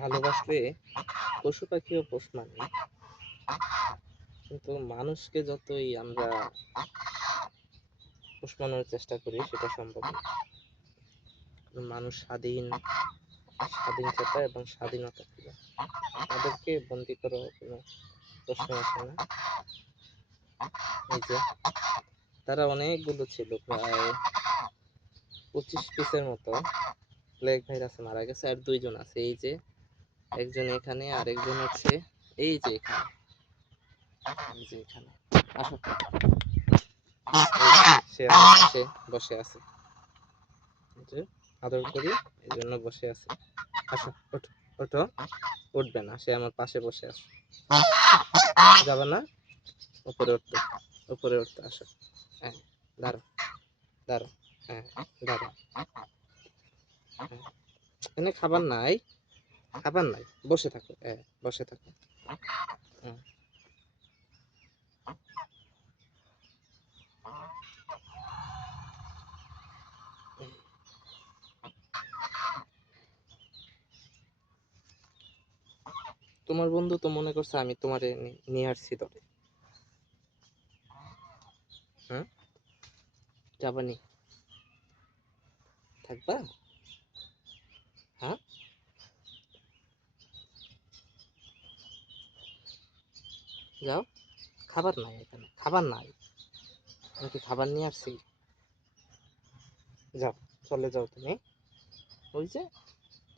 ভালোবাসলে পশু পাখিও পোষ মানে, কিন্তু মানুষকে যতই আমরা পোষ মানার চেষ্টা করি সেটা সম্ভব না। মানুষ স্বাধীনচেতা এবং স্বাধীনতা প্রিয়। তাদেরকে বন্দি করার কোনো প্রশ্ন আসে না। এই যে তারা অনেকগুলো ছিল, প্রায় 25 পিসের মতো। ব্ল্যাক ভাইরাস মারা গেছে, আর 2জন আছে। এই যে একজন এখানে, আর একজন হচ্ছে এই যে এখানে, এই যে এখানে। আসো, সে আমার পাশে বসে আছে, যে আদর করি এই জন্য বসে আছে। আসো, ওঠো, ওঠো। উঠবে না, সে আমার পাশে বসে আছে। যাবে না? উপরে উঠতে, উপরে উঠতে। আসো, হ্যাঁ, দাঁড়ো, দাঁড়ো, হ্যাঁ, দাঁড়ো, হ্যাঁ। এখানে খাবার নাই, খাবার নাই, বসে থাকো, হ্যাঁ, বসে থাকো। হ্যাঁ। তোমার বন্ধু তো মনে করছে আমি তোমারে নিয়ে আসছি ধরে। হ্যাঁ, যাবানি? থাকবা? হ্যাঁ, যাও। খাবার নাই এখানে, খাবার নাই। আমি কি খাবার নিয়ে আসছি? যাও, চলে যাও তুমি। ওই যে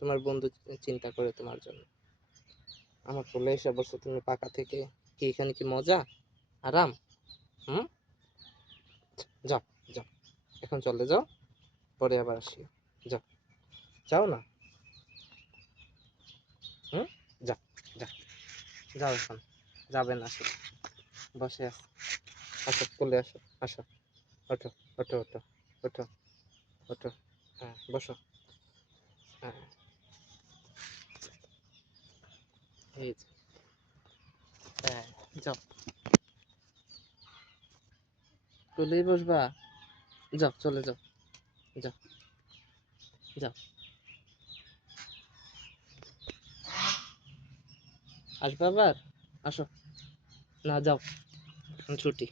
তোমার বন্ধু চিন্তা করে তোমার জন্য। আমার কোলে এসে বসো তুমি পাকা থেকে। কি এখানে কি মজা, আরাম? হুম, যাও, যাও, এখন চলে যাও, পরে আবার আসিও। যাও, যাও না। হুম, যাও, যাও, যাও এখন। যাবে না, আসো, বসে আসো। আসো, কোলে আসো, আসো, ওঠো, ওঠো, ওঠো, ওঠো, ওঠো। হ্যাঁ, বসো। হ্যাঁ, এই যে, হ্যাঁ, যাও, কোলেই বসবা? যাও, চলে যাও, যাও, যাও। আসবে আবার? আসো। না, যাও, এখন ছুটি।